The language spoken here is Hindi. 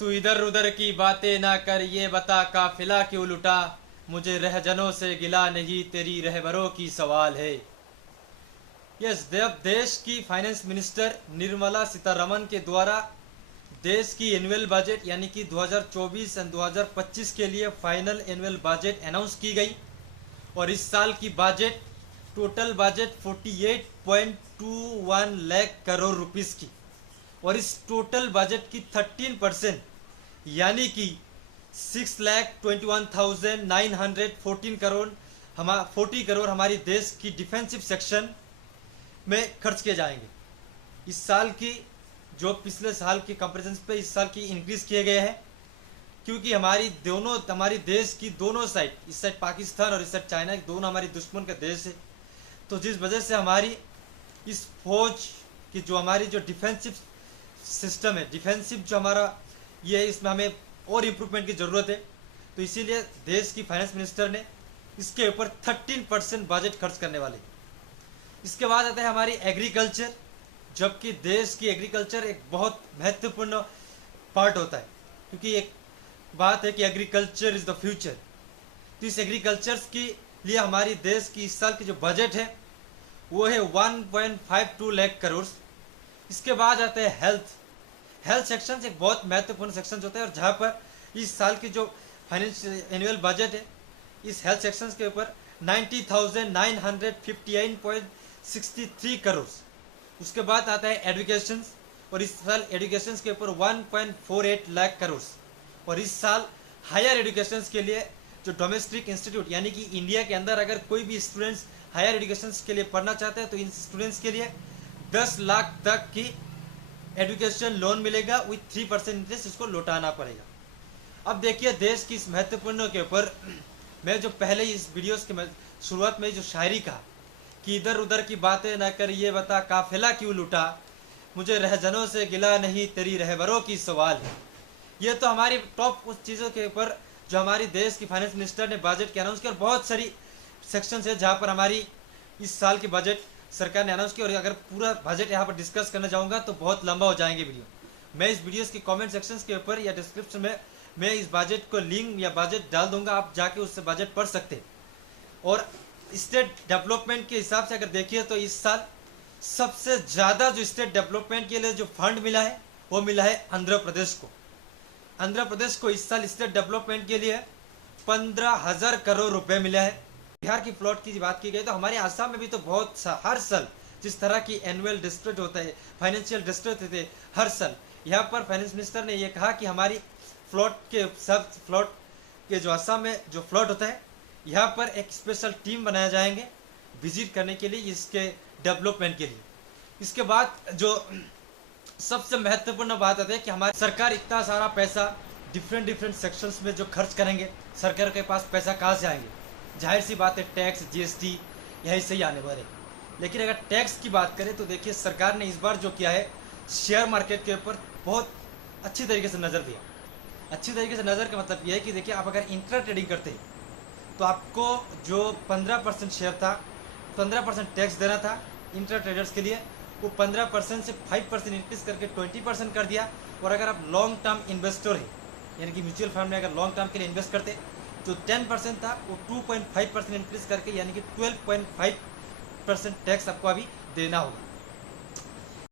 तू इधर उधर की बातें ना कर, ये बता काफिला क्यों लुटा। मुझे रहजनों से गिला नहीं, तेरी रहबरों की सवाल है। यस, देश की फाइनेंस मिनिस्टर निर्मला सीतारमन के द्वारा देश की एनुअल बजट यानी कि 2024 और 2025 के लिए फाइनल एनुअल बजट अनाउंस की गई। और इस साल की budget, total budget 48.21 lakh crore rupees की। और इस टोटल बजट की 13% यानी कि 6,21,914 करोड़ 40 करोड़ हमारी देश की डिफेंसिव सेक्शन में खर्च किए जाएंगे। इस साल की जो पिछले साल के कंपैरिजन पे इस साल की इंक्रीज किए गए हैं, क्योंकि हमारी देश की दोनों साइड, इस साइड पाकिस्तान और इस साइड चाइना, दोनों हमारी दुश्मन का देश है। तो जिस वजह से हमारी इस फौज की जो हमारी जो डिफेंसिव सिस्टम है, डिफेंसिव जो हमारा ये है, इसमें हमें और इम्प्रूवमेंट की ज़रूरत है। तो इसीलिए देश की फाइनेंस मिनिस्टर ने इसके ऊपर 13% बजट खर्च करने वाले। इसके बाद आता है हमारी एग्रीकल्चर, जबकि देश की एग्रीकल्चर एक बहुत महत्वपूर्ण पार्ट होता है, क्योंकि एक बात है कि एग्रीकल्चर इज़ द फ्यूचर। तो इस एग्रीकल्चर के लिए हमारी देश की इस साल की जो बजट है वो है 1.52 लाख करोड़। इसके बाद आता है हेल्थ सेक्शन, एक बहुत महत्वपूर्ण सेक्शन होता है, और जहाँ पर इस साल की जो फाइनेंस एनुअल बजट है, इस हेल्थ सेक्शन के ऊपर 90,958.63 करोड़। उसके बाद आता है एजुकेशन, और इस साल एजुकेशन के ऊपर 1.48 लाख करोड़। और इस साल हायर एजुकेशन के लिए जो डोमेस्टिक इंस्टीट्यूट यानी कि इंडिया के अंदर अगर कोई भी स्टूडेंट्स हायर एजुकेशन के लिए पढ़ना चाहते हैं तो इन स्टूडेंट्स के लिए 10 लाख तक की एजुकेशन लोन मिलेगा विथ 3% इंटरेस्ट, इसको लौटाना पड़ेगा। अब देखिए देश की इस महत्वपूर्ण के ऊपर मैं जो पहले इस वीडियोस के शुरुआत में जो शायरी कहा कि इधर उधर की बातें न कर, ये बता काफिला क्यों लुटा। मुझे रहजनों से गिला नहीं, तेरी रहबरों की सवाल है। ये तो हमारी टॉप उस चीज़ों के ऊपर जो हमारी देश की फाइनेंस मिनिस्टर ने बजट के अनाउंस किया, और बहुत सारी सेक्शंस है जहाँ पर हमारी इस साल की बजट सरकार ने अनाउंस किया। और अगर पूरा बजट यहाँ पर डिस्कस करना चाहूँगा तो बहुत लंबा हो जाएंगे वीडियो। मैं इस वीडियोस के कमेंट सेक्शंस के ऊपर या डिस्क्रिप्शन में मैं इस बजट को लिंक या बजट डाल दूंगा, आप जाके उससे बजट पढ़ सकते हैं। और स्टेट डेवलपमेंट के हिसाब से अगर देखिए तो इस साल सबसे ज़्यादा जो स्टेट डेवलपमेंट के लिए जो फंड मिला है वो मिला है आंध्र प्रदेश को। आंध्र प्रदेश को इस साल स्टेट डेवलपमेंट के लिए 15,000 करोड़ रुपए मिला है। बिहार की प्लॉट की बात की गई तो हमारे आसाम में भी तो बहुत हर साल जिस तरह की एनुअल डिस्ट्रिक्ट होता है, फाइनेंशियल डिस्ट्रिक्ट होते हैं हर साल, यहाँ पर फाइनेंस मिनिस्टर ने ये कहा कि हमारी फ्लॉट के जो आसाम में जो फ्लॉट होता है यहाँ पर एक स्पेशल टीम बनाया जाएंगे विजिट करने के लिए, इसके डेवलपमेंट के लिए। इसके बाद जो सबसे महत्वपूर्ण बात आती है कि हमारी सरकार इतना सारा पैसा डिफरेंट सेक्शंस में जो खर्च करेंगे, सरकार के पास पैसा कहाँ से आएंगे? जाहिर सी बात है टैक्स, जीएसटी यही से ही आने वाले। लेकिन अगर टैक्स की बात करें तो देखिए सरकार ने इस बार जो किया है शेयर मार्केट के ऊपर बहुत अच्छी तरीके से नज़र दिया। अच्छी तरीके से नज़र का मतलब यह है कि देखिए आप अगर इंट्रा ट्रेडिंग करते हैं तो आपको जो 15% शेयर था, 15% टैक्स देना था इंट्रा ट्रेडर्स के लिए, वो 15% से 5% इंक्रीज करके 20% कर दिया। और अगर आप लॉन्ग टर्म इन्वेस्टर है यानी कि म्यूचुअल फंड में अगर लॉन्ग टर्म के लिए इन्वेस्ट करते जो 10% था वो 2.5% इंक्रीज करके यानी कि 12.5% टैक्स आपको अभी देना होगा।